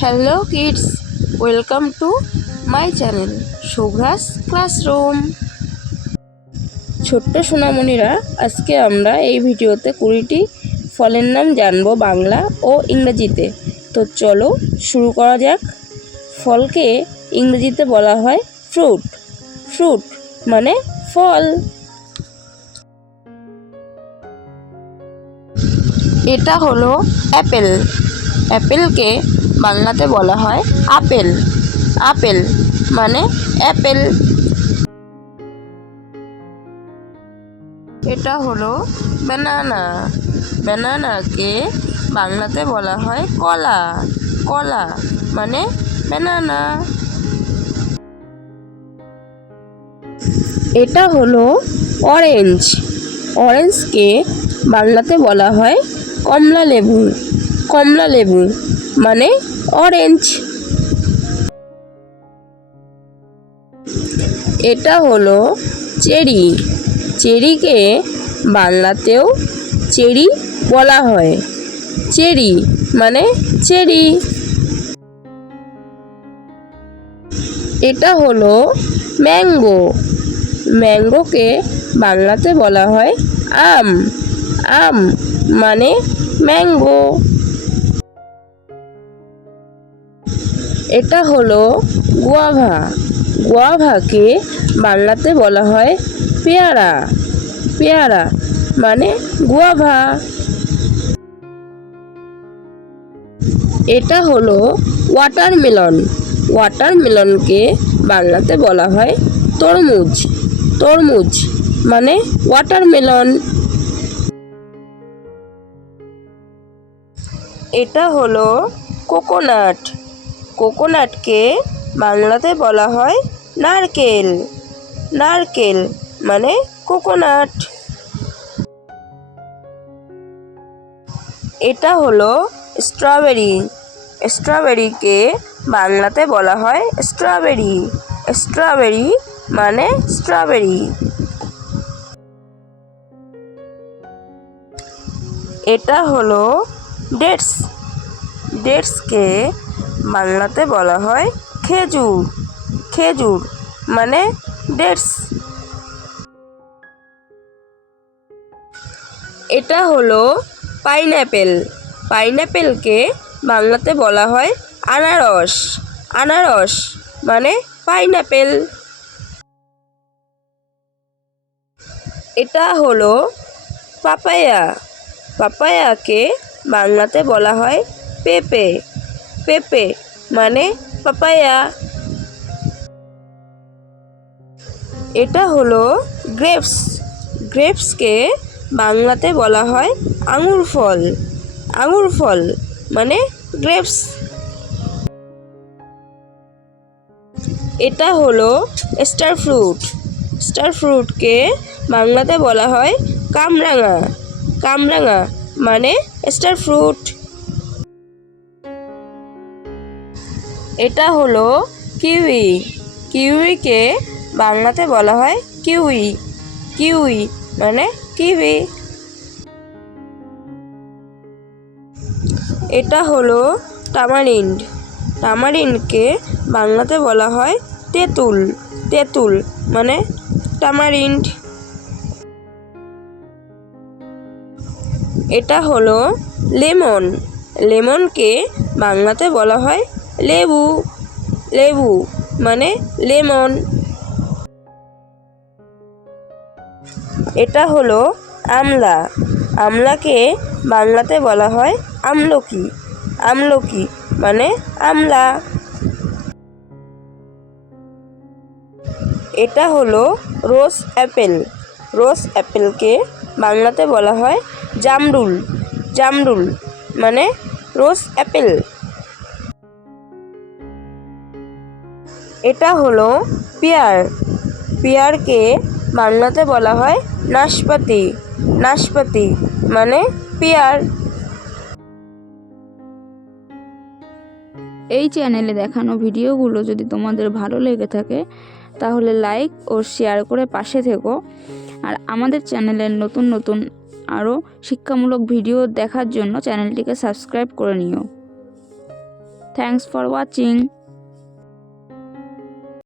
Hello kids, welcome to my channel Shubhra's classroom. ছোট্ট সোনামণিরা, আজকে আমরা এই ভিডিওতে 20টি ফলের নাম জানবো বাংলা ও ইংরেজিতে। তো চলো শুরু করা যাক। ফলকে ইংরেজিতে বলা হয় ফ্রুট। ফ্রুট মানে ফল। এটা হলো অ্যাপেল। অ্যাপেলকে বাংলাতে বলা হয় আপেল। আপেল মানে অ্যাপেল। এটা হলো ব্যানানা। ব্যানানাকে বাংলাতে বলা হয় কলা। কলা মানে ব্যানানা। এটা হলো অরেঞ্জ। অরেঞ্জকে বাংলাতে বলা হয় কমলা লেবু। কমলা লেবু মানে অরেঞ্জ। এটা হলো চেরি। চেরিকে বাংলাতেও চেরি বলা হয়। চেরি মানে চেরি। এটা হলো ম্যাঙ্গো। ম্যাঙ্গোকে বাংলাতে বলা হয় আম। আম মানে ম্যাঙ্গো। এটা হলো গুয়াভা। গুয়াভাকে বাংলাতে বলা হয় পেয়ারা। পেয়ারা মানে গুয়াভা। এটা হলো ওয়াটারমেলন। ওয়াটারমেলনকে বাংলাতে বলা হয় তরমুজ। তরমুজ মানে ওয়াটারমেলন। এটা হলো কোকোনাট। কোকোনাটকে বাংলাতে বলা হয় নারকেল। নারকেল মানে কোকোনাট। এটা হলো স্ট্রবেরি। স্ট্রবেরিকে বাংলাতে বলা হয় স্ট্রবেরি। স্ট্রবেরি মানে স্ট্রবেরি। এটা হলো ডেটস। ডেটসকে বাংলাতে বলা হয় খেজুর। খেজুর মানে ডেটস। এটা হলো পাইনঅ্যাপেল। পাইনঅ্যাপেলকে বাংলাতে বলা হয় আনারস। আনারস মানে পাইনঅ্যাপেল। এটা হলো পাপায়া। পাপায়াকে বাংলাতে বলা হয় পেঁপে। পেঁপে মানে পাপায়া। এটা হলো গ্রেপস। গ্রেপসকে বাংলাতে বলা হয় আঙুর ফল। আঙুর ফল মানে গ্রেপস। এটা হলো স্টার ফ্রুট। স্টার ফ্রুটকে বাংলাতে বলা হয় কামরাঙা। কামরাঙা মানে স্টার ফ্রুট। এটা হলো কিউই। কিউইকে বাংলাতে বলা হয় কিউই। কিউই মানে কিউই। এটা হলো টামারিন্ড। টামারিন্ডকে বাংলাতে বলা হয় তেঁতুল। তেঁতুল মানে টামারিন্ড। এটা হলো লেমন। লেমনকে বাংলাতে বলা হয় লেবু। লেবু মানে লেমন। এটা হলো আমলা। আমলাকে বাংলাতে বলা হয় আমলকি। আমলকি মানে আমলা। এটা হলো রোজ অ্যাপেল। রোজ অ্যাপেলকে বাংলাতে বলা হয় জামরুল। জামরুল মানে রোজ অ্যাপেল। এটা হলো পেয়ার। পেয়ারকে বাংলাতে বলা হয় নাশপাতি। নাশপাতি মানে পেয়ার। এই চ্যানেলে দেখানো ভিডিওগুলো যদি তোমাদের ভালো লেগে থাকে তাহলে লাইক ও শেয়ার করে পাশে থেকো। আর আমাদের চ্যানেলের নতুন নতুন আরও শিক্ষামূলক ভিডিও দেখার জন্য চ্যানেলটিকে সাবস্ক্রাইব করে নিও। Thanks for watching.